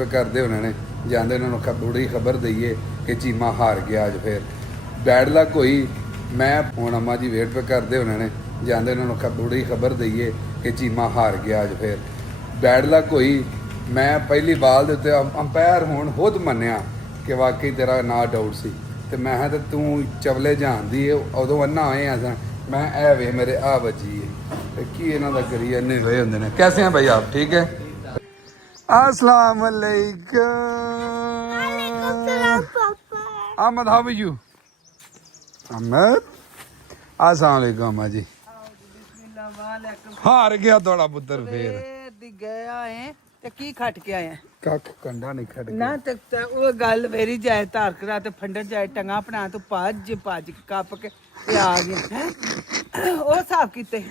पे करते होने ने जाते उन्होंने बुरी खबर दईए कि चीमा हार गया अज फिर बैड लक हुई मैं हुण अम्मा जी वेट पे करते होने ने जाते उन्होंने बुरी खबर दईए कि चीमा हार गया अज फिर बैड लक हुई मैं पहली बाल दे उत्ते अंपायर हुण खुद मन्निया कि वाकई तेरा नॉट आउट सी ते मैं तो तू चवले जानदी है उदों अन्ना होए असां मैं ए वे मेरे आ बजी है ते की इन्हां दा करिए इन्ने होए हुंदे ने कैसे हैं भाई आप ठीक है अस्सलाम वालेकुम Ahmad how are you Ahmad अस्सलाम वालेकुम अम्मा जी हार गया थोड़ा पुत्र फिर गया है ਤੇ ਕੀ ਖੱਟ ਕੇ ਆਇਆ ਕੱਖ ਕੰਡਾ ਨਹੀਂ ਖੜ ਨਾ ਤੇ ਉਹ ਗੱਲ ਵੇਰੀ ਜਾਏ ਧਾਰ ਕਰਾ ਤੇ ਫੰਡਣ ਜਾਏ ਟੰਗਾ ਬਣਾ ਤੂੰ ਭੱਜ ਕੇ ਕੱਪ ਕੇ ਤੇ ਆ ਗਿਆ ਹੈ ਉਹ ਸਾਫ ਕੀਤੇ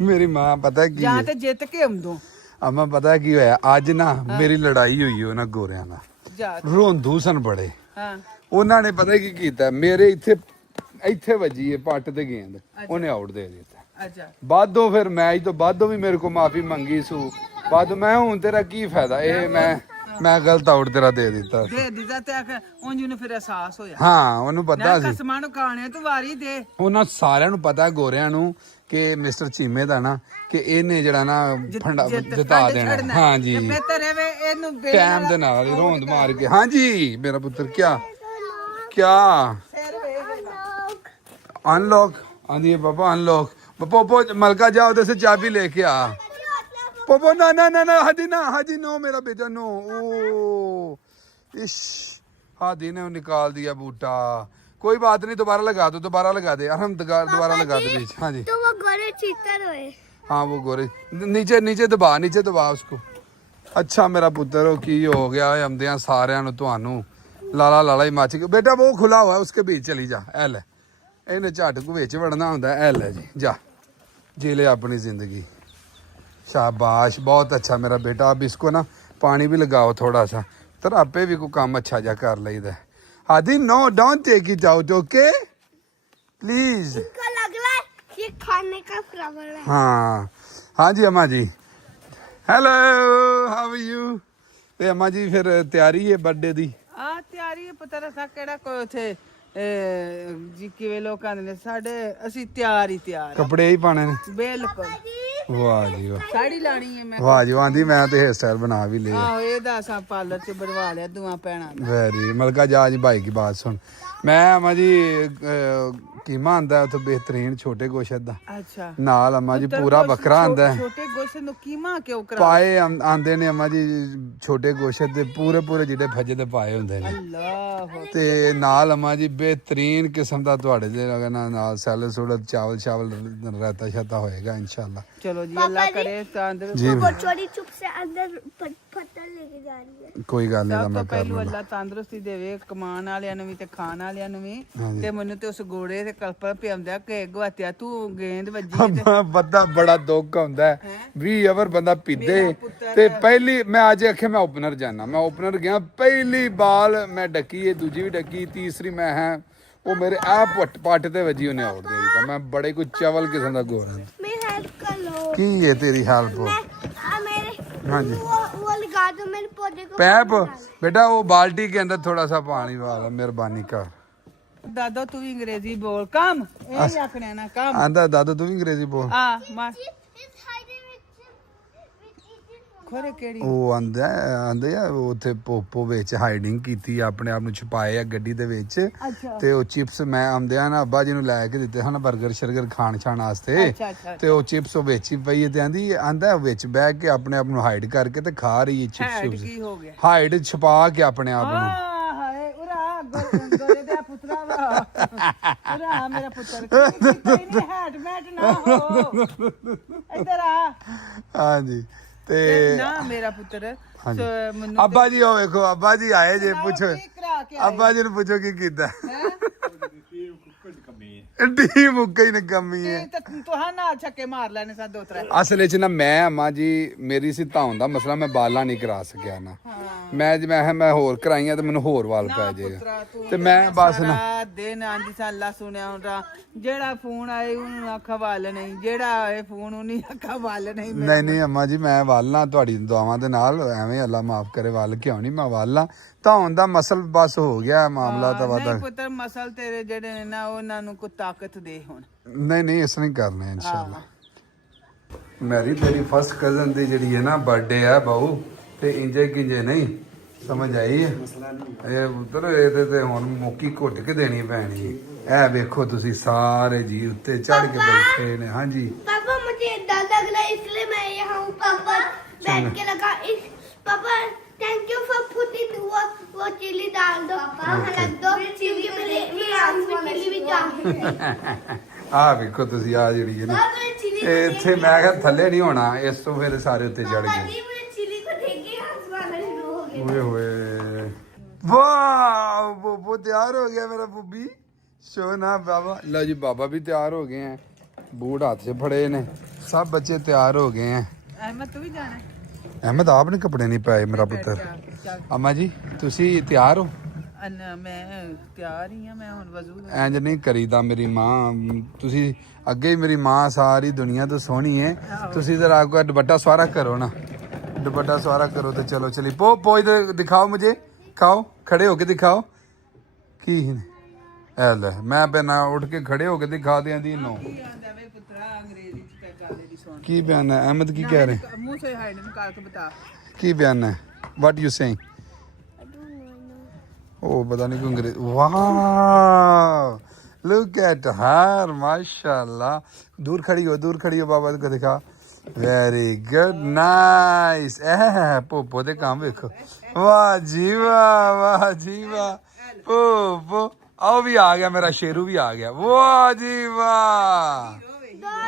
ਮੇਰੀ ਮਾਂ ਪਤਾ ਕੀ ਜਾਂ ਤੇ ਜਿੱਤ ਕੇ ਆਉਂਦੋ ਅਮਾ ਪਤਾ ਕੀ ਹੋਇਆ ਅੱਜ ਨਾ ਮੇਰੀ ਲੜਾਈ ਹੋਈ ਉਹਨਾਂ ਗੋਰਿਆਂ ਨਾਲ ਜਾ ਰੋਂਦੂ ਸਨ ਬੜੇ ਹਾਂ ਉਹਨਾਂ ਨੇ ਪਤਾ ਕੀ ਕੀਤਾ ਮੇਰੇ ਇੱਥੇ ਵੱਜੀ ਹੈ ਪੱਟ ਤੇ ਗੇਂਦ ਉਹਨੇ ਆਊਟ ਦੇ ਦਿੱਤਾ ਅੱਛਾ ਬਾਦੋਂ ਫਿਰ ਮੈਚ ਤੋਂ ਬਾਦੋਂ ਵੀ ਮੇਰੇ ਕੋ ਮਾਫੀ ਮੰਗੀ ਸੂ ਬਾਦ ਮੈਂ ਹੁਣ ਤੇਰਾ ਕੀ ਫਾਇਦਾ ਇਹ ਮੈਂ ਗਲਤ ਆਊਟ ਤੇਰਾ ਦੇ ਦਿੱਤਾ ਤੇ ਆਖ ਉਂਝ ਨੂੰ ਫਿਰ ਅਹਿਸਾਸ ਹੋਇਆ ਹਾਂ ਉਹਨੂੰ ਪਤਾ ਸੀ ਕਸਮਾਂ ਨੂੰ ਖਾਣੇ ਤੂੰ ਵਾਰੀ ਦੇ ਉਹਨਾਂ ਸਾਰਿਆਂ ਨੂੰ ਪਤਾ ਗੋਰਿਆਂ ਨੂੰ ਕਿ ਮਿਸਟਰ ਚੀਮੇ ਦਾ ਨਾ ਕਿ ਇਹਨੇ ਜਿਹੜਾ ਨਾ ਫੰਡਾ ਜਿਤਾ ਦੇਣਾ ਹਾਂਜੀ ਬਿਹਤਰ ਹੈ ਇਹਨੂੰ ਟਾਈਮ ਦੇ ਨਾਲ ਹੀ ਰੋਂਦ ਮਾਰ ਕੇ ਹਾਂਜੀ ਮੇਰਾ ਪੁੱਤਰ क्या अनलॉक आंधी है पापा अनलॉक पोपो मलका जाओ उधर से चाबी लेके आ पोपो ना ना ना ना हाजी नो मेरा बेटा नो ओ इश हादी ने निकाल दिया बूटा कोई बात नहीं दोबारा लगा दे हम दोबारा लगा दे बीच हाँ जी तो वो गोरे चीतर हुए हाँ वो गोरे नीचे दबा उसको अच्छा मेरा पुत्र की हो गया आमदिया सारिया ਤੁਹਾਨੂੰ लाला ही मच गया बेटा वो खुला हुआ है उसके बीच चली जा ऐ ले इन्हें झट को बिच वड़ना होंदा ऐ ले जी जा जी ले अपनी जिंदगी शाबाश बहुत अच्छा मेरा बेटा अब इसको ना पानी भी लगाओ थोड़ा सा तर आपे भी कोई काम अच्छा जा कर लईदा आदि no don't take it out okay please इनको लग रहा है ये खाने का फ्लावर है हाँ जी अम्मा जी हेलो हाउ आर यू ते अम्मा जी फिर तैयारी है बर्थडे दी ਆ ਤਿਆਰੀ ਹੈ ਪਤਾ ਰਸਾ ਕਿਹੜਾ ਕੋਈ ਉਥੇ ਜੀ ਕਿਵੇਂ ਲੋਕ ਆਂਦੇ ਨੇ ਸਾਡੇ ਅਸੀਂ ਤਿਆਰ ਕੱਪੜੇ ਹੀ ਪਾਣੇ ਨੇ ਬਿਲਕੁਲ ਵਾਹ ਜੀ ਵਾਹ ਸਾੜੀ ਲਾਣੀ ਹੈ ਮੈਂ ਵਾਹ ਜੀ ਆਂਦੀ ਮੈਂ ਤੇ हेयर स्टाइल बना भी लिया ਆਹੋ ਇਹਦਾ ਅਸਾਂ ਪਾਰਲਰ ਚ ਬਣਵਾ ਲਿਆ ਦੁਆ ਪੈਣਾ वेरी मलका जा जी भाई की बात सुन मैं अम्मा जी कीमा आंदा है उतो बेहतरीन छोटे गोशत दा ਅੱਛਾ नाल अम्मा जी पूरा बकरा आंदा है ਛੋਟੇ ਗੋਸ਼ੇ ਨੂੰ ਕੀਮਾ ਕਿਉਂ ਕਰਾ पाए आंदे ने अम्मा जी छोटे गोशत दे पूरे जिहड़े भज्जे दे पाए हुंदे ने ਅੱਲਾਹ ਤੇ ਨਾਲ ਅਮਾ ਜੀ ਬਿਹਤਰੀਨ ਕਿਸਮ ਦਾ ਤੁਹਾਡੇ ਦੇ ਨਾਲ ਸੈਲਡ ਸੂਲਡ ਚਾਵਲ ਰਾਇਤਾ ਸ਼ਾਤਾ ਹੋਏਗਾ इंशाल्लाह ਚਲੋ ਜੀ ਅੱਲਾ ਕਰੇ ਤੰਦਰੁਸਤ जी वो चोरी चुप से अंदर पत्थर लेके जा रही है कोई गल नहीं ਸਭ मैं ਤੋਂ कर ਪਹਿਲੂ लूंगा ਅੱਲਾ ਤੰਦਰੁਸਤੀ ਦੇਵੇ ਕਮਾਨ ਵਾਲਿਆਂ ਨੂੰ ਵੀ ਤੇ ਖਾਣ ਵਾਲਿਆਂ ਨੂੰ ਵੀ ਹਾਂਜੀ। ਤੇ ਮੈਨੂੰ ਤੇ ਉਸ ਗੋੜੇ ਤੇ ਕਲਪਰ ਪਿਆਉਂਦਾ ਕਿ ਗਵਾਤਿਆ ਤੂੰ ਗੇਂਦ ਵੱਜੀ ਤੇ ਬੰਦਾ ਬੜਾ ਦੁੱਖ ਹੁੰਦਾ ਹੈ 20 ਓਵਰ ਬੰਦਾ ਪੀਦੇ ਤੇ ਪਹਿਲੀ ਮੈਂ ਅੱਜ ਆਖਿਆ ਮੈਂ ਓਪਨਰ ਜਾਣਾ ਮੈਂ ਓਪਨਰ ਗਿਆ ਪਹਿਲੀ ਬਾਲ ਮੈਂ ਡੱਕੀ ਇਹ ਦੂਜੀ ਵੀ ਡੱਕੀ ਤੀਸਰੀ ਮੈਂ ਹੈ ਉਹ ਮੇਰੇ ਆ ਪੱਟ ਤੇ ਵੱਜੀ ਉਹਨੇ ਆਊਟ ਦੇ ਦਿੱਤਾ ਮੈਂ ਬੜੇ ਕੋਈ ਚਵਲ ਕਿਸਮ ਦਾ ਗੋਲ ਹਾਂ मेरी हेल्प कर लो ਕੀ ਹੈ ਤੇਰੀ ਹੈਲਪ मेरे हाँ जी। वो लगा दो मेरे पौधे को पैप बेटा वो बाल्टी के अंदर थोड़ा सा पानी वाला मेहरबानी कर ਦਾਦਾ ਤੂੰ ਵੀ ਅੰਗਰੇਜ਼ੀ ਬੋਲ ਕੰਮ ਇਹ ਹੀ ਆਖਣਾ ਨਾ ਕੰਮ आंदा दादा तू भी अंग्रेजी बोल ਆ ਮਾਰ ਖੋਰੇ ਕਿਹੜੀ ਉਹ ਆਂਦਾ ਆ ਉੱਥੇ ਪੋਪੋ ਵਿੱਚ ਹਾਈਡਿੰਗ ਕੀਤੀ ਆਪਣੇ ਆਪ ਨੂੰ ਛੁਪਾਏ ਆ ਗੱਡੀ ਦੇ ਵਿੱਚ ਅੱਛਾ ਤੇ ਉਹ ਚਿਪਸ ਮੈਂ ਆਂਦਿਆਂ ਨਾ ਅੱਬਾ ਜੀ ਨੂੰ ਲੈ ਕੇ ਦਿੱਤੇ ਹਨ 버ਗਰ ਸ਼ਰਗਰ ਖਾਣ ਵਾਸਤੇ ਅੱਛਾ ਤੇ ਉਹ ਚਿਪਸ ਉਹ ਵਿੱਚ ਹੀ ਪਈ ਤੇ ਆਂਦੀ ਆਂਦਾ ਵਿੱਚ ਬਹਿ ਕੇ ਆਪਣੇ ਆਪ ਨੂੰ ਹਾਈਡ ਕਰਕੇ ਤੇ ਖਾ ਰਹੀ ਹੈ ਹੈਡ ਚਿਪਸ ਕੀ ਹੋ ਗਿਆ ਹਾਈਡ ਛੁਪਾ ਕੇ ਆਪਣੇ ਆਪ ਨੂੰ ਆ ਹਾਏ ਉਰਾ ਗੋਰੇ ਦਾ ਪੁੱਤਰਾ ਵਾ ਉਰਾ ਮੇਰਾ ਪੁੱਤਰ ਕੋਈ ਨਹੀਂ ਹੈਡ ਮੈਟ ਨਾ ਹੋ ਇੱਧਰ ਆ ਹਾਂਜੀ ਤੇ ਨਾ ਮੇਰਾ ਪੁੱਤਰ ਹਾਂਜੀ। ਮੈਨੂੰ ਅੱਬਾ ਜੀ ਉਹ ਵੇਖੋ ਅੱਬਾ ਜੀ ਆਏ ਜੇ ਪੁੱਛੋ ਕੀ ਕਰਾ ਕੇ ਅੱਬਾ ਜੀ ਨੂੰ ਪੁੱਛੋ ਕੀ ਕੀਤਾ ਢੀ ਮੁੱਕਾ ਹੀ ਨਕਮੀ ਹੈ। ਤੇ ਤੁਹਾਂ ਨਾਲ ਛੱਕੇ ਮਾਰ ਲੈਣੇ ਸਾ ਦੋ ਤਰੇ। ਅਸਲ ਵਿੱਚ ਨਾ ਮੈਂ ਅੰਮਾ ਜੀ ਮੇਰੀ ਸੀ ਧੌਣ ਦਾ ਮਸਲਾ, ਮੈਂ ਬਾਲਾਂ ਨਹੀਂ ਕਰਾ ਸਕਿਆ ਨਾ। ਮੈਂ ਹੋਰ ਕਰਾਈਆਂ ਤੇ ਮੈਨੂੰ ਹੋਰ ਵਾਲ ਪੈ ਜਾਏਗਾ ਤੇ ਮੈਂ ਬਸ ਨਾ ਸਾਰਾ ਦਿਨ ਆਂਦੀ ਸਾਲਾ ਸੁਣਿਆ ਹੁੰਦਾ, ਜਿਹੜਾ ਫੋਨ ਆਏ ਉਹਨੂੰ ਅੱਖਾਂ ਵੱਲ ਨਹੀਂ, ਜਿਹੜਾ ਆਏ ਫੋਨ ਉਹਨੀ ਅੱਖਾਂ ਵੱਲ ਨਹੀਂ। ਨਹੀਂ ਅੰਮਾ ਜੀ ਮੈਂ ਵਾਲਾਂ ਤੁਹਾਡੀ ਦੁਆਵਾਂ ਦੇ ਨਾਲ, ਐਵੇਂ ਅੱਲਾ ਮਾਫ ਕਰੇ ਵਾਲ ਕਿਉਂ ਨਹੀਂ ਮੈਂ ਵਾਲਾਂ ਧੌਣ ਦਾ ਮਸਲ ਬਸ ਹੋ ਗਿਆ ਮਾਮਲਾ ਤਾਂ ਵਾਦਾ। ਨਹੀਂ ਪੁੱਤਰ ਮਸਲ ਤੇਰੇ ਜਿਹੜੇ ਨੇ ਨਾ ਉਹਨਾਂ ਨੂੰ ਕੋਈ ਤਾਕਤ ਦੇ ਹੁਣ। ਨਹੀਂ ਇਸ ਤਰ੍ਹਾਂ ਹੀ ਕਰਨੇ ਆ ਇਨਸ਼ਾਅੱਲਾ। ਮੇਰੀ ਤੇਰੀ ਫਸਟ ਕਜ਼ਨ ਦੀ ਜਿਹੜੀ ਹੈ ਨਾ ਬਰਥਡੇ ਹੈ ਬਾਊ, ਤੇ ਇੰਜੇ ਕਿੰਜੇ ਨਹੀਂ ਸਮਝ ਆਈ ਹੈ ਇਹ ਪੁੱਤਰ, ਇਹਦੇ ਤੇ ਹੁਣ ਮੋਕੀ ਘੁੱਟ ਕੇ ਦੇਣੀ ਪੈਣੀ ਹੈ। ਇਹ ਵੇਖੋ ਤੁਸੀਂ ਸਾਰੇ ਜੀ ਉੱਤੇ ਚੜ ਕੇ ਬੈਠੇ ਨੇ। ਹਾਂਜੀ पापा मुझे डर लग रहा है इसलिए मैं यहाँ हूँ पापा बैठ के लगा इस पापा थैंक यू फॉर पुटिंग वो चिली डाल दो पापा लग दो चिली मेरे आंख में चिली भी डाल ਆਹ ਵੇਖੋ ਤੁਸੀਂ ਆ ਜਿਹੜੀ ਹੈ ਨਾ ਇਹ ਇੱਥੇ ਮੈਂ ਕਿਹਾ ਥੱਲੇ ਨਹੀਂ ਹੋਣਾ, ਇਸ ਤੋਂ ਫਿਰ ਸਾਰੇ ਉੱਤੇ ਚੜ ਗਏ। मुझे चिली को देख के हंसना शुरू हो गया। ਓਏ ਹੋਏ ਵਾਹ ਬੋਬੋ ਤਿਆਰ ਹੋ ਗਿਆ ਮੇਰਾ ਬੁੱਬੀ ਸੋਨਾ ਬਾਬਾ। ਲਓ ਜੀ ਬਾਬਾ ਵੀ ਤਿਆਰ ਹੋ ਗਏ ਆ, ਬੂਟ ਹੱਥ 'ਚ ਫੜੇ ਨੇ, ਸਭ ਬੱਚੇ ਤਿਆਰ ਹੋ ਗਏ ਆ। ਅਹਿਮਦ ਤੂੰ ਵੀ ਜਾਣਾ? ਅਹਿਮਦ ਆਪ ਨੇ ਕੱਪੜੇ ਨਹੀਂ ਪਾਏ ਮੇਰਾ ਪੁੱਤਰ। ਅਮਾ ਜੀ ਤੁਸੀਂ ਤਿਆਰ ਹੋ? ਮੈਂ ਤਿਆਰ ਹੀ ਆ, ਮੈਂ ਹੁਣ ਵਜ਼ੂ ਇੰਜ ਨਹੀਂ ਕਰੀਦਾ ਮੇਰੀ ਮਾਂ, ਤੁਸੀਂ ਅੱਗੇ ਹੀ ਮੇਰੀ ਮਾਂ ਸਾਰੀ ਦੁਨੀਆ ਤੋਂ ਸੋਹਣੀ ਹੈ। ਤੁਸੀਂ ਜ਼ਰਾ ਕੋ ਦੁਪੱਟਾ ਸਵਾਰਾ ਕਰੋ ਨਾ, ਦੁਪੱਟਾ ਸਵਾਰਾ ਕਰੋ ਤੇ ਚਲੋ ਚਲੀ ਪੋ ਇਧਰ ਦਿਖਾਓ ਮੁਝੇ, ਖਾਓ ਖੜੇ ਹੋ ਕੇ ਦਿਖਾਓ ਕੀ ਐ ਲੈ ਮੈਂ ਪਹਿਨਾ ਉੱਠ ਕੇ ਖੜੇ ਹੋ ਕੇ ਦਿਖਾ ਦਿਆਂ ਦੀ ਨੋ ਕੀ ਬਿਆਨ ਹੈ। ਅਹਿਮਦ ਕੀ ਕਹਿ ਰਹੇ? मुंह से हाइड निकाल के बता। ਕੀ ਬਿਆਨ ਹੈ? What you saying? ਉਹ ਪਤਾ ਨਹੀਂ ਕੋਈ ਅੰਗਰੇਜ਼। ਵਾਹ ਲੁੱਕ ਐਟ ਹਰ ਮਾਸ਼ਾਅੱਲਾ। दूर खड़ी हो बाबा को दिखा। Very good nice. पोपो दे काम देखो। वाह जी वाह पोपो आओ भी आ गया, मेरा शेरू भी आ गया। वाह जी वाह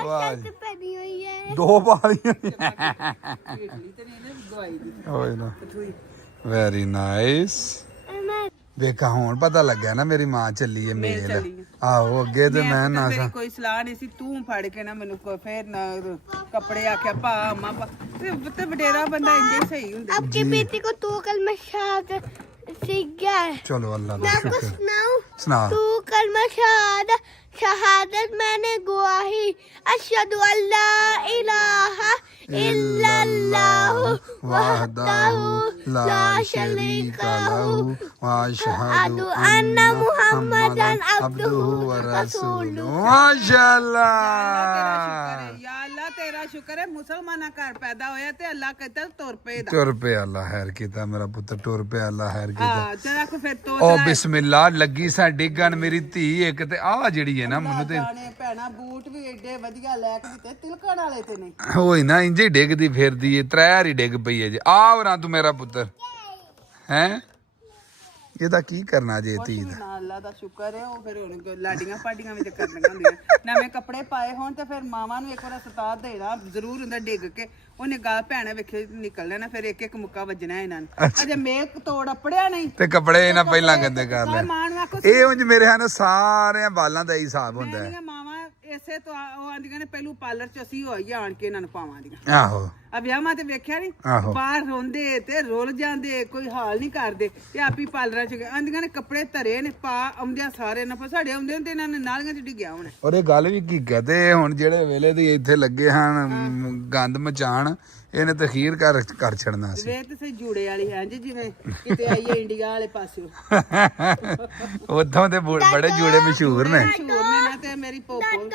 वाह पहनी हुई है दो बालियां वेरी नाइस। ਵੇਖਾ ਹੁਣ ਪਤਾ ਲੱਗਿਆ ਨਾ ਮੇਰੀ ਮਾਂ ਚੱਲੀ ਏ ਮੇਲ। ਆਹੋ ਅੱਗੇ ਤੇ ਮੈਂ ਨਾ ਮੇਰੀ ਕੋਈ ਸਲਾਹ ਨਹੀਂ ਸੀ, ਤੂੰ ਫੜ ਕੇ ਨਾ ਮੈਨੂੰ ਫੇਰ ਨਾ ਕੱਪੜੇ ਆਖਿਆ ਭਾ ਅਮਾ ਤੇ ਵਡੇਰਾ ਬੰਦਾ ਇੰਜ ਹੀ ਸਹੀ ਹੁੰਦਾ। आपकी बेटी को तू कल में सीख गया है। ਚਲੋ ਅੱਲਾ ਦਾ मैं आपको ਸ਼ੁਕਰ। सुनाऊं? ਸੁਣਾ। तू कल में शहादत मैंने गवाही अशहदु अल्ला इलाहा इल्लल्लाहु वहदहु ला शरीका लहु व अशहदु अन्ना मुहम्मदन अब्दुहु व रसूलुहु। माशाअल्लाह या अल्लाह तेरा शुक्र है मुसलमाना घर पैदा होया ते अल्लाह कहता तुर पे दा ਤੁਰ ਪਿਆ ਅੱਲਾ ਖੈਰ ਕੀਤਾ ਮੇਰਾ ਪੁੱਤਰ ਤੁਰ ਪਿਆ ਅੱਲਾ ਖੈਰ ਕੀਤਾ। ਹਾਂ ਤੇਰਾ ਕੋ ਫਿਰ ਤੋ ਓ ਬਿਸਮਿਲ੍ਲਾ ਲੱਗੀ ਸਾ ਡਿੱਗਣ ਮੇਰੀ ਧੀ ਇੱਕ ਤੇ ਆ ਜਿਹੜੀ ਹੈ ਨਾ ਮੈਨੂੰ ਤੇ ਜਾਣੇ ਭੈਣਾ ਬੂਟ ਵੀ ਏਡੇ ਵਧੀਆ ਲੈ ਕੇ ਦਿੱਤੇ ਤਿਲਕਣ ਵਾਲੇ ਤੇ ਨਹੀਂ ਹੋਈ ਨਾ ਇੰਜੇ ਡਿੱਗਦੀ ਫਿਰਦੀ ਏ, ਤ੍ਰੈਰ ਹੀ ਡਿੱਗ ਪਈ ਏ ਜੇ। ਆ ਨਾ ਤੂੰ ਮੇਰਾ ਪੁੱਤਰ ਹੈ ਇਹਦਾ ਕੀ ਕਰਨਾ ਜੇ ਧੀ ਦਾ। ਨਾ ਅੱਲਾ ਦਾ ਸ਼ੁਕਰ ਹੈ। ਉਹ ਫਿਰ ਹੁਣ ਲਾਡੀਆਂ ਪਾਡੀਆਂ ਵਿੱਚ ਕਰਨੀਆਂ ਹੁੰਦੀਆਂ, ਨਵੇਂ ਕੱਪੜੇ ਪਾਏ ਹੋਣ ਤੇ ਫਿਰ ਮਾਵਾਂ ਨੂੰ ਇੱਕ ਵਾਰ ਸਤਾਰ ਦੇਣਾ ਜ਼ਰੂਰ ਹੁੰਦਾ। ਡਿੱਗ ਕੇ ਉਹਨੇ ਗਾਲ ਭੈਣਾ ਵੇਖੇ ਨਿਕਲ ਲੈਣਾ, ਫਿਰ ਇੱਕ ਇੱਕ ਮੁੱਕਾ ਵੱਜਣਾ ਇਹਨਾਂ ਨੂੰ। ਅਜੇ ਮੇਕ ਤੋੜ ਅਪੜਿਆ ਨਹੀਂ ਤੇ ਕੱਪੜੇ ਇਹਨਾਂ ਪਹਿਲਾਂ ਗੰਦੇ ਕਰ ਲੈ। ਮਾਂ ਨੂੰ ਆਖੋ ਇਹ ਉਂਝ ਮੇਰੇ ਹਨ ਸਾਰਿਆਂ ਬਾਲਾਂ ਦਾ ਹੀ ਹਿਸਾਬ ਹੁੰਦਾ ਹੈ। ਮੇਰੀਆਂ ਮਾਵਾਂ ਇਸੇ ਤੋਂ ਉਹ ਆਂਦੀਆਂ ਨੇ ਪਹਿਲੂ ਪਾਰਲਰ ਚ ਅਸੀਂ ਹੋਈ ਆਣ ਕੇ ਇਹਨਾਂ ਨੂੰ ਪਾਵਾਂਦੀਆਂ। ਆਹੋ ਆ ਵਿਆਹਾਂ ਤੇ ਵੇਖਿਆ ਨਹੀਂ, ਆਹੋ। ਬਾਹਰ ਰੋਂਦੇ ਤੇ ਰੁੱਲ ਜਾਂਦੇ, ਕੋਈ ਹਾਲ ਨਹੀਂ ਕਰਦੇ ਤੇ ਆਪੀ ਪਾਰਲਰਾਂ ਚ ਆਂਦੀਆਂ ਨੇ ਕੱਪੜੇ ਧਰੇ ਨੇ ਪਾ ਆਉਂਦਿਆਂ ਸਾਰੇ ਨਾ ਸਾਡੇ ਆਉਂਦੇ ਨੇ ਤੇ ਇਹਨਾਂ ਨੇ ਨਾਲੀਆਂ ਚ ਡਿੱਗਿਆ ਹੋਣਾ। ਔਰ ਇਹ ਗੱਲ ਵੀ ਕੀ ਕਹਦੇ ਹੁਣ ਜਿਹੜੇ ਵੇਲੇ ਦੇ ਇੱਥੇ ਲੱਗੇ ਹਨ ਗੰਦ ਮਚਾਣ, ਇਹਨੇ ਤਖੀਰ ਕਰ ਛੱਡਣਾ ਸੀ। ਵੇ ਤੇ ਸੇ ਜੂੜੇ ਵਾਲੀ ਹੈ ਜੀ, ਜਿਵੇਂ ਕਿਤੇ ਆਈਏ ਇੰਡੀਆ ਵਾਲੇ ਪਾਸਿਓ। ਉੱਥੋਂ ਦੇ ਬੜੇ ਜੂੜੇ ਮਸ਼ਹੂਰ ਨੇ। ਮਸ਼ਹੂਰ ਨੇ ਨਾ ਤੇ ਮੇਰੀ ਪੋਪੋ।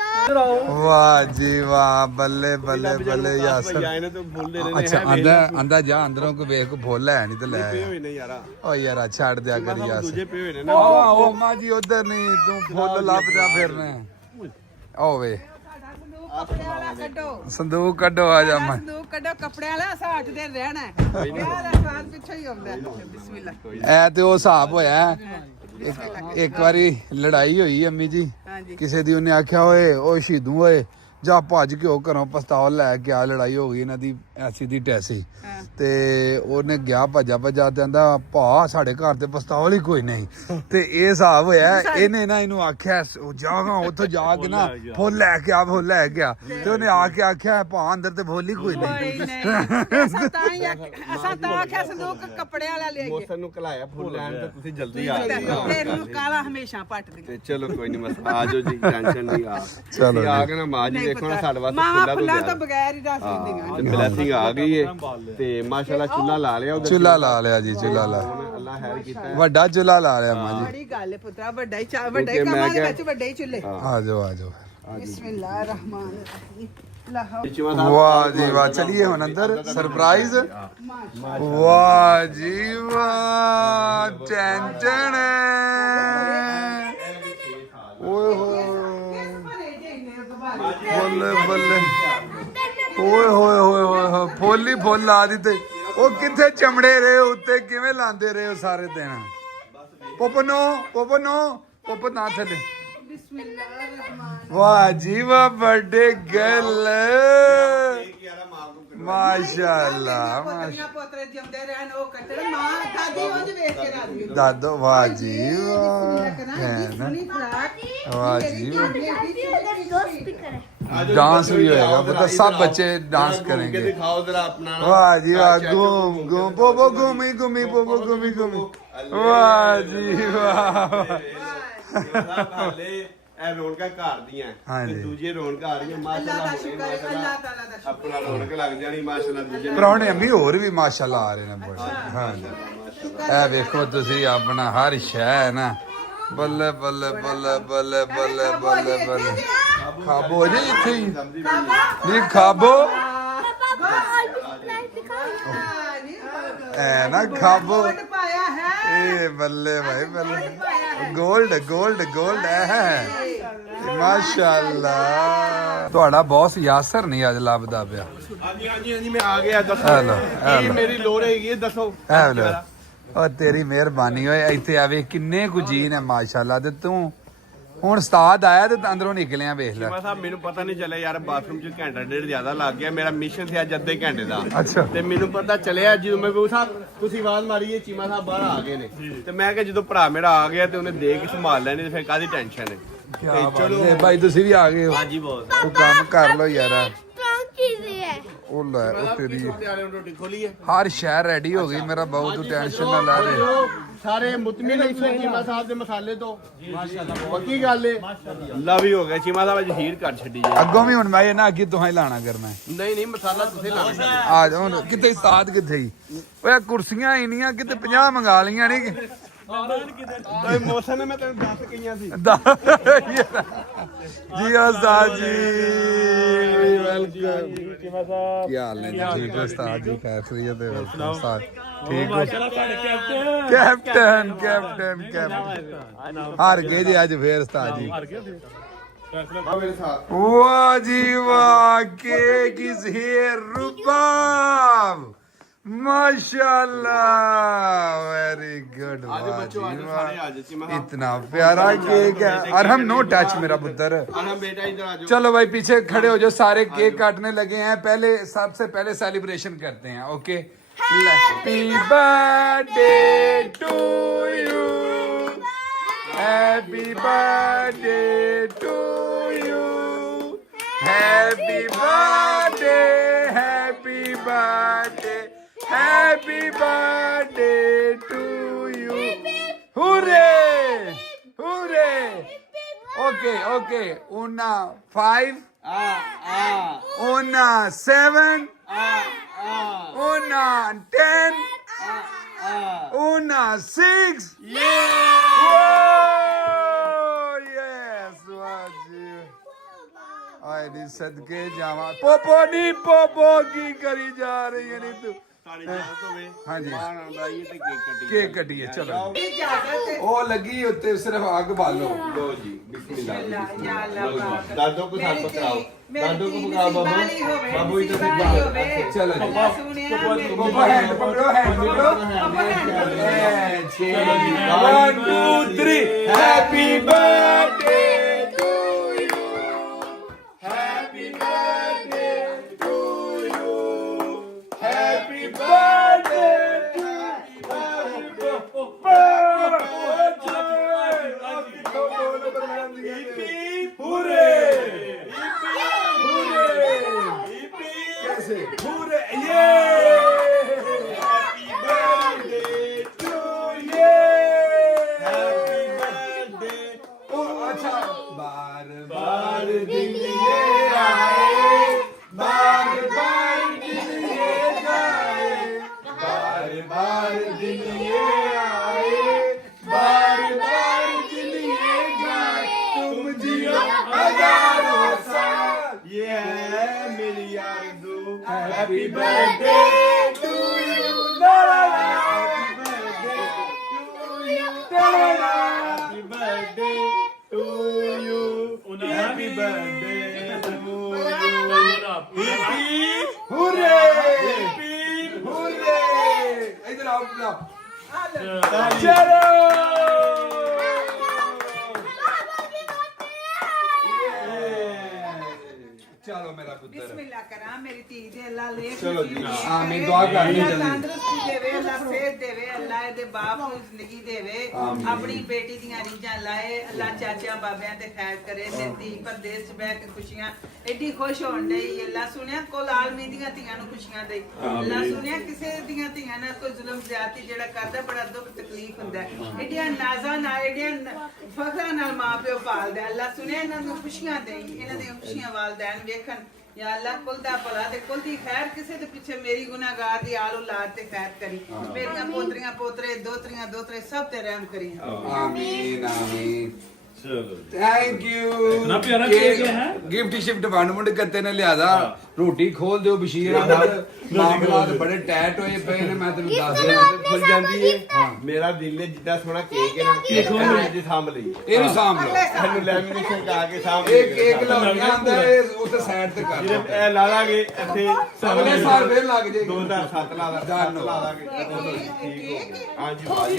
ਵਾਹ ਜੀ ਵਾਹ ਬੱਲੇ ਬੱਲੇ ਬੱਲੇ ਯਾਸਰ। ਅੱਛਾ ਆਂਦਾ ਜਾ ਅੰਦਰੋਂ ਕੋ ਵੇਖ ਕੋ ਫੁੱਲ ਹੈ ਨਹੀਂ ਤੇ ਲੈ ਓ ਯਾਰਾ ਛੱਡ ਦਿਆ ਕਰ ਯਾਸਰ। ਉਹ ਮਾਂ ਜੀ ਉਧਰ ਨਹੀਂ, ਤੂੰ ਫੁੱਲ ਲੱਭਦਾ ਫਿਰਨਾ। ਓ ਵੇ ਸੰਦੂਕ ਕੱਢੋ ਆ ਜਾ ਮੈਂ ਸੰਦੂਕ ਕੱਢੋ ਕੱਪੜਿਆਂ ਵਾਲਾ 60 ਦਿਨ ਰਹਿਣਾ ਹੈ। ਵਿਆਹ ਦਾ ਸਾਲ ਪਿੱਛੇ ਹੀ ਆਉਂਦਾ। ਬਿਸਮਿਲ੍ਲਾ। ਐ ਤੇ ਉਹ ਹਿਸਾਬ ਹੋਇਆ ਇੱਕ ਵਾਰੀ ਲੜਾਈ ਹੋਈ ਅੰਮੀ ਜੀ ਹਾਂਜੀ। ਕਿਸੇ ਦੀ ਉਹਨੇ ਆਖਿਆ ਓਏ ਉਹ ਸ਼ਹੀਦੂ ਓਏ ਜਾ ਭੱਜ ਕੇ ਉਹ ਘਰੋਂ ਪਿਸਤੌਲ ਲੈ ਕੇ ਆ, ਲੜਾਈ ਹੋ ਗਈ ਇਹਨਾਂ ਦੀ ਐਸੀ ਦੀ ਟੈਸੀ ਤੇ ਉਹਨੇ ਗਿਆ ਭੱਜਾ ਤੇ ਕਹਿੰਦਾ ਭਾ ਸਾਡੇ ਘਰ ਤੇ ਪਿਸਤੌਲ ਹੀ ਕੋਈ ਨਹੀਂ ਤੇ ਇਹ ਹਿਸਾਬ ਹੋਇਆ ਇਹਨੇ ਨਾ ਇਹਨੂੰ ਆਖਿਆ ਜਾਗਾ ਉੱਥੋਂ ਜਾ ਕੇ ਨਾ ਫੁੱਲ ਲੈ ਕੇ ਆ ਤੇ ਉਹਨੇ ਆ ਕੇ ਆਖਿਆ ਭਾ ਅੰਦਰ ਤੇ ਫੁੱਲ ਹੀ ਕੋਈ ਨਹੀਂ ਅਸਾਂ ਤਾਂ ਆਖਿਆ ਸੰਦੂਕ ਕੱਪੜਿਆਂ ਵਾਲਾ ਲੈ ਮੌਸਮ ਨੂੰ ਕਲਾਇਆ ਫੁੱਲ ਲੈਣ ਤੇ ਤੁਸੀਂ ਜਲਦੀ ਆ ਗਏ ਤੇਰੇ ਨੂੰ ਕਾਲਾ ਹਮੇਸ਼ਾ ਪੱਟਦੀ ਤੇ ਚਲੋ ਕੋਈ ਨਹੀਂ ਮਸਲਾ ਆ ਜਾਓ ਜੀ ਟੈਨਸ਼ਨ ਨਹੀਂ ਆ ਚਲੋ ਆ ਕੇ ਨਾ ਮਾਂ ਜੀ ਦੇਖੋ ਨਾ ਸਾਡੇ ਵਾਸਤੇ ਮਾਵਾਂ ਫੁੱਲਾਂ ਤੋਂ ਫੁੱਲਾਂ ਤੋਂ ਬਗੈਰ ਹੀ ਦੱਸ ਦਿੰਦੀਆਂ ਤੇ ਬਲੈਸਿੰਗ ਆ ਗਈ ਏ ਤੇ ਮਾਸ਼ਾਅੱਲਾ ਚੁੱਲਾ ਲਾ ਲਿਆ ਉਹਦੇ ਚੁੱਲਾ ਲਾ ਲਿਆ ਜੀ, ਚੁੱਲਾ ਲਾ ਅੱਲਾ ਹੈਰ ਕੀਤਾ ਵੱਡਾ ਚੁੱਲਾ ਲਾ ਲਿਆ ਮਾਂ ਜੀ। ਬੜੀ ਗੱਲ ਹੈ ਪੁੱਤਰਾ, ਵੱਡਾ ਹੀ ਕੰਮਾਂ ਦੇ ਵਿੱਚ ਵੱਡੇ ਹੀ ਚੁੱਲੇ। ਆ ਜਾਓ ਆ ਜਾਓ। ਬਿਸਮਿਲ੍ਲਾਹਿਰ ਰਹਿਮਾਨ ਰਹੀਮ। ਲਾਹੌਰ ਵਾਹ ਜੀ ਵਾਹ, ਚਲਿਏ ਹੁਣ ਅੰਦਰ ਸਰਪ੍ਰਾਈਜ਼। ਵਾਹ ਜੀ ਵਾਹ, ਟੈਂਸ਼ਨ ਓਏ ਹੋਏ ਬੱਲੇ ਬੱਲੇ ਓਏ ਹੋਏ ਹੋਏ ਹੋਏ ਫੁੱਲ ਹੀ ਫੁੱਲ ਲਾ ਦਿੱਤੇ। ਉਹ ਕਿੱਥੇ ਚਮੜੇ ਰਹੇ ਉੱਤੇ, ਕਿਵੇਂ ਲਾਂਦੇ ਰਹੇ ਉਹ ਸਾਰੇ ਦਿਨ। ਪੋਪੋ ਨਾ ਥੱਲੇ। ਵਾਹ ਜੀ ਵਾਹ, ਵੱਡੇ ਗੱਲ ਮਾਸ਼ਾਅੱਲਾ ਪੋਤਰੇ ਜਿਉਂਦੇ ਰਹਿਣ, ਉਹ ਕੱਟਣ ਮਾਂ ਦਾਦੀ ਉਂਝ ਵੇਖ ਕੇ ਰਾਜੀ ਹੁੰਦੀ। ਦਾਦੋ ਵਾਹ ਜੀ ਵਾਹ, ਸੋਹਣੀ ਫਰਾਕ। ਵਾਹ ਜੀ ਵਾਹ। दो स्पीकर है डांस भी होएगा, मतलब सब बच्चे डांस करेंगे। दिखाओ जरा अपना ना। वाह जी वाह, घूम पोपो घूमी पोपो घूमी वाह जी वाह। ਇਹ ਰੌਣਕਾਂ ਘਰ ਦੀਆਂ ਤੇ ਦੂਜੇ ਰੌਣਕਾਂ ਆ ਰਹੀਆਂ ਮਾਸ਼ਾਅੱਲਾ। ਅੱਲਾਹ ਦਾ ਸ਼ੁਕਰ ਹੈ, ਅੱਲਾਹ ਤਾਲਾ ਦਾ ਸ਼ੁਕਰ। ਆਪਣਾ ਰੌਣਕ ਲੱਗ ਜਾਣੀ ਮਾਸ਼ਾਅੱਲਾ। ਦੂਜੇ ਪ੍ਰਾਹੁਣੇ ਅੰਮੀ ਹੋਰ ਵੀ ਮਾਸ਼ਾਅੱਲਾ ਆ ਰਹੇ ਨੇ ਬੜੇ। ਹਾਂ ਇਹ ਵੇਖੋ ਤੁਸੀਂ, ਆਪਣਾ ਹਰ ਸ਼ੈ ਹੈ ਨਾ, ਬੱਲੇ ਬੱਲੇ ਬੱਲੇ ਬੱਲੇ ਬੱਲੇ ਬੱਲੇ ਬੱਲੇ। ਖਾਬੋ ਜੀ ਇੱਥੇ ਹੀ ਨਹੀਂ ਖਾਬੋ ਐ ਨਾ ਖਾਬੋ ਪਾਇਆ ਹੈ ਇਹ ਬੱਲੇ ਭਾਈ ਬੱਲੇ। ਗੋਲਡ ਹੈ ਮਾਸ਼ਾਅੱਲਾ। ਤੁਹਾਡਾ ਬੌਸ ਯਾਸਰ ਨਹੀਂ ਅੱਜ ਲੱਭਦਾ ਪਿਆ। ਹਾਂਜੀ ਮੈਂ ਆ ਗਿਆ। ਦੱਸੋ ਹੈਲੋ ਕੀ ਮੇਰੀ ਲੋੜ ਹੈਗੀ ਦੱਸੋ। ਹੈਲੋ ਉਹ ਤੇਰੀ ਮਿਹਰਬਾਨੀ ਓਏ, ਇੱਥੇ ਆਵੇ ਕਿੰਨੇ ਕੁ ਜੀ ਨੇ ਮਾਸ਼ਾਅੱਲਾ। ਤੇ ਤੂੰ ਹੁਣ ਉਸਤਾਦ ਆਇਆ ਤੇ ਅੰਦਰੋਂ ਨਿਕਲਿਆ, ਵੇਖ ਲੈ। ਚੀਮਾ ਸਾਹਿਬ ਮੈਨੂੰ ਪਤਾ ਨਹੀਂ ਚੱਲਿਆ ਯਾਰ, ਬਾਥਰੂਮ 'ਚ ਘੰਟਾ ਡੇਢ ਜ਼ਿਆਦਾ ਲੱਗ ਗਿਆ। ਮੇਰਾ ਮਿਸ਼ਨ ਸੀ ਅੱਜ ਅੱਧੇ ਘੰਟੇ ਦਾ। ਅੱਛਾ ਤੇ ਮੈਨੂੰ ਪਤਾ ਚੱਲਿਆ ਜਦੋਂ ਮੈਂ ਕਹੂੰ ਸਾਹਿਬ ਤੁਸੀਂ ਆਵਾਜ਼ ਮਾਰੀਏ ਚੀਮਾ ਸਾਹਿਬ ਬਾਹਰ ਆ ਗਏ ਨੇ। ਤੇ ਮੈਂ ਕਿਹਾ ਜਦੋਂ ਭਰਾ ਮੇਰਾ ਆ ਗਿਆ ਤੇ ਉਹਨੇ ਦੇਖ ਕੇ ਸੰਭਾਲ ਲੈਣੀ ਤੇ ਫਿਰ ਕਾਹਦੀ ਟੈਨਸ਼ਨ ਹੈ। ਚਲੋ ਭਾਈ ਤੁਸੀਂ ਵੀ ਆ ਗਏ ਹੋ। ਹਾਂਜੀ ਬਹੁਤ ਉਹ ਕੰਮ ਕਰ ਲੋ ਯਾਰ। स्ट्रॉन्ग चीजें है ਉਹ ਲੈ ਉਹ ਤੇਰੀ ਰੋਟੀ ਖੋਲੀ ਹੈ। ਹਰ ਸ਼ਹਿਰ ਰੈਡੀ ਹੋ ਗਈ ਮੇਰਾ ਬਹੁਤ, ਤੂੰ ਟੈਨਸ਼ਨ ਨਾ ਲੈ ਦੇ। ਸਾਰੇ ਮੁਤਮਿਨ ਨੇ ਚੀਮਾ ਸਾਹਿਬ ਦੇ ਮਸਾਲੇ ਤੋਂ ਮਾਸ਼ਾਅੱਲਾ ਪੱਕੀ ਗੱਲ ਏ। ਲਵ ਹੀ ਹੋ ਗਿਆ ਚੀਮਾ ਸਾਹਿਬ ਅੱਜ ਹੀਰ ਕਰ ਛੱਡੀ ਜੇ। ਅੱਗੋਂ ਵੀ ਹੁਣ ਮੈਂ ਇਹ ਨਾ ਅੱਗੇ ਤੁਹਾਂ ਹੀ ਲਾਣਾ ਕਰਨਾ। ਨਹੀਂ ਮਸਾਲਾ ਤੁਸੀਂ ਲਾਣਾ। ਆ ਜਾ ਹੁਣ ਕਿਤੇ ਸਾਥ ਕਿੱਥੇ ਹੀ ਓਏ, ਕੁਰਸੀਆਂ ਇੰਨੀਆਂ ਕਿਤੇ 50 ਮੰਗਾ ਲਈਆਂ ਨਹੀਂ। ਓਏ ਮੌਸਮ ਨੇ ਮੈਂ ਤੈਨੂੰ ਦੱਸ ਕਈਆਂ ਸੀ। ਜੀ ਉਸਤਾਦ ਜੀ ਵੈਲਕਮ। ਕੀ ਹਾਲ ਨੇ ਜੀ? ਠੀਕ ਹੈ ਉਸਤਾਦ ਜੀ, ਖੈਰ ਖੈਰੀਅਤ ਹੈ ਉਸਤਾਦ? ਠੀਕ ਹੋ? ਕੈਪਟਨ ਹਾਰ ਗਏ ਜੀ ਅੱਜ ਫੇਰ ਉਸਤਾਦ ਜੀ। ਵਾਹ ਜੀ ਵਾਹ, केक is here, रुबाब माशाल्लाह, वेरी गुड। इतना प्यारा केक है और हम नो टच मेरा पुत्र। चलो भाई पीछे खड़े हो जाओ, सारे केक काटने लगे हैं। पहले सबसे पहले सेलिब्रेशन करते हैं। Okay, happy birthday to you, happy birthday to you, happy birthday, happy birthday, happy birthday to you. Hurray hurray. Okay उन्ना 5 उन्ना 7 उन्ना 10 उन्ना 6 आए सदके जावा। पोपो नहीं पोपो की करी जा रही है नहीं तू। हाँ जी केक कटिए। चलो ਉਹ ਲੱਗੀ ਉੱਤੇ ਸਿਰਫ ਅੱਗ ਬਾਲੋ। लो जी बिस्मिल्लाह। दादो को साथ पकड़ाओ, दादो को पकड़ाओ बाबू। बाबू इधर से चलो जी पोपो हैंड पकड़ो, हैंड पकड़ो। 1 2 3 happy birthday to you, happy ਇਧਰ ਆਓ ਚਲੋ ਮੇਰਾ ਪੁੱਤਰ ਬਿਸਮਿਲ੍ਲਾ ਕਰਾਂ ਮੇਰੀ ਧੀ ਦੇ ਅੱਲਾ ਲੈ ਚਲੋ ਜੀ। ਆਮੀਨ, ਦੁਆ ਕਰਨੀ ਜਲਦੀ। ਤੰਦਰੁਸਤੀ ਦੇਵੇ ਅੱਲਾ ਸਿਹਤ ਦੇਵੇ ਅੱਲਾ ਇਹਦੇ ਬਾਪ ਨੂੰ ਜ਼ਿੰਦਗੀ ਦੇਵੇ ਆਪਣੀ ਬੇਟੀ ਦੀਆਂ ਰੀਝਾਂ ਲਾਏ ਅੱਲਾ ਚਾਚਿਆਂ ਬਾਬਿਆਂ ਤੇ ਖੈਰ ਕਰੇ ਤੇ ਧੀ ਪਰਦੇਸ ਚ ਬਹਿ ਕੇ ਖੁਸ਼ੀਆਂ ਐਡੀ ਖੁਸ਼ ਹੋਣ ਡਈ ਅੱਲਾ ਸੁਣਿਆ ਕੋਲ ਆਲਮੀ ਦੀਆਂ ਧੀਆਂ ਨੂੰ ਖੁਸ਼ੀਆਂ ਦੇਈ ਅੱਲਾ ਸੁਣਿਆ ਕਿਸੇ ਦੀਆਂ ਧੀਆਂ ਨਾਲ ਕੋਈ ਜ਼ੁਲਮ ਜ਼ਿਆਦਤੀ ਜਿਹੜਾ ਕਰਦਾ ਬੜਾ ਦੁੱਖ ਤਕਲੀਫ ਹੁੰਦਾ ਐਡੀਆਂ ਨਾਜ਼ਾਂ ਨਾਲ ਐਡੀਆਂ ਫਖਰਾਂ ਨਾਲ ਮਾਂ ਪਿਓ ਪਾਲਦਾ ਅੱਲਾ ਸੁਣਿਆ ਇਹਨਾਂ ਨੂੰ ਖੁਸ਼ੀਆਂ ਦੇਈ ਇਹਨਾਂ ਦੀਆਂ ਖੁਸ਼ੀਆਂ ਵਾਲਦੈਨ ਵੇਖਣ या अल्लाह कुल दा भला ते कुल दी खैर किसे दे पीछे मेरी गुनाहगार दी आल औलाद ते खैर करी मेरियां पोतरियां पोतरे दोतरियां दोतरे सब ते रहम करी ਆਮੀਨ ਆਮੀਨ ਚਲੋ ਥੈਂਕ ਯੂ इतना प्यारा केक है ਗਿਫਟ ਸ਼ਿਫਟ ਵੰਡ ਮੁੰਡ ਕੱਤੇ ਨੇ ਲਿਆਦਾ ਰੋਟੀ ਖੋਲ ਦਿਓ ਬਸ਼ੀਰ ਅਹਿਮਦ ਮਾਮਲਾਤ ਬੜੇ ਟੈਟ ਹੋਏ ਪਏ ਨੇ ਮੈਂ ਤੈਨੂੰ ਦੱਸ ਰਿਹਾ ਖੁੱਲ ਜਾਂਦੀ ਹੈ ਮੇਰਾ ਦਿਲ ਨੇ ਜਿੱਦਾਂ ਸੋਹਣਾ ਕੇਕ ਹੈ ਨਾ ਕੇਕ ਦੀ ਸਾਂਭ ਲਈ ਇਹਨੂੰ ਸਾਂਭ ਲਓ ਇਹਨੂੰ ਲੈਮੀਨੇਸ਼ਨ ਕਰਾ ਕੇ ਸਾਂਭ ਇਹ ਕੇਕ ਲਾਉਣਾ ਆਂਦਾ ਇਹ ਉੱਥੇ ਸਾਈਡ ਤੇ ਕਰ ਜਿਹੜੇ ਇਹ ਲਾ ਲਾਂਗੇ ਇੱਥੇ ਅਗਲੇ ਸਾਲ ਫੇਰ ਲੱਗ ਜਾਏਗੀ 2007 ਲਾ ਲਾ ਜਾਨੋ। ਲਾ ਲਾਂਗੇ ਠੀਕ ਹੋ ਹਾਂਜੀ ਭਾਜੀ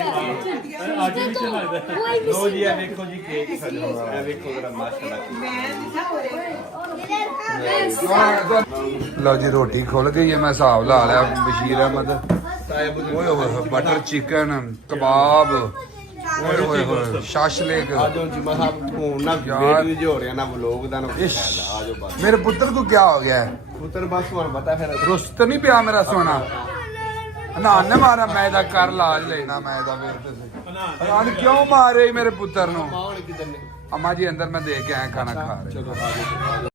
आज भी चला है ਲੋ ਜੀ ਇਹ ਵੇਖੋ ਜੀ ਕੇਕ ਸਜਾ ਹੋਇਆ ਇਹ ਵੇਖੋ ਜਰਾ ਮਾਸ਼ਾਅੱਲਾ मैं दिखा हो रे ਲਓ ਜੀ ਰੋਟੀ ਖੁੱਲ ਗਈ ਹੈ ਮੈਂ ਹਿਸਾਬ ਲਾ ਲਿਆ ਬਸ਼ੀਰ ਅਹਿਮਦ ਤਾਇਆ ਬੁੱਧ ਓਏ ਹੋਏ ਬਟਰ ਚਿਕਨ ਕਬਾਬ ਓਏ ਹੋਏ ਹੋਏ ਸ਼ਾਸ਼ਲੇਕ ਆਜੋ ਜੀ ਸਾਹਿਬ ਫੋਨ ਨਾ ਯਾਰ। ਵੀਡੀਓ ਜੋ ਹੋ ਰਿਹਾ ਨਾ ਵਲੋਗ ਦਾ ਨਾ ਫਾਇਦਾ ਆਜੋ ਬਸ ਮੇਰੇ ਪੁੱਤਰ ਕੋ ਕਿਆ ਹੋ ਗਿਆ ਹੈ ਪੁੱਤਰ ਬਸ ਤੁਹਾਨੂੰ ਪਤਾ ਫਿਰ ਰੁਸਤ ਨਹੀਂ ਪਿਆ ਮੇਰਾ ਸੋਨਾ ਨਾ ਮਾਰਾ ਮੈਂ ਇਹਦਾ ਕਰ ਲਾਜ ਲੈਣਾ ਮੈਂ ਇਹਦਾ ਫਿਰ ਤੁਸੀਂ ਅਨਾਨ ਕਿਉਂ ਮਾਰੇ ਮੇਰੇ ਪੁੱਤਰ ਨੂੰ ਮਾਹੌਲ ਕਿਦਾਂ ਨੇ ਅਮਾ ਜੀ ਅੰਦਰ ਮੈਂ ਦੇ ਕੇ ਆਇਆ ਖਾਣਾ ਖਾ ਰਹੇ ਚਲੋ ਆਜੋ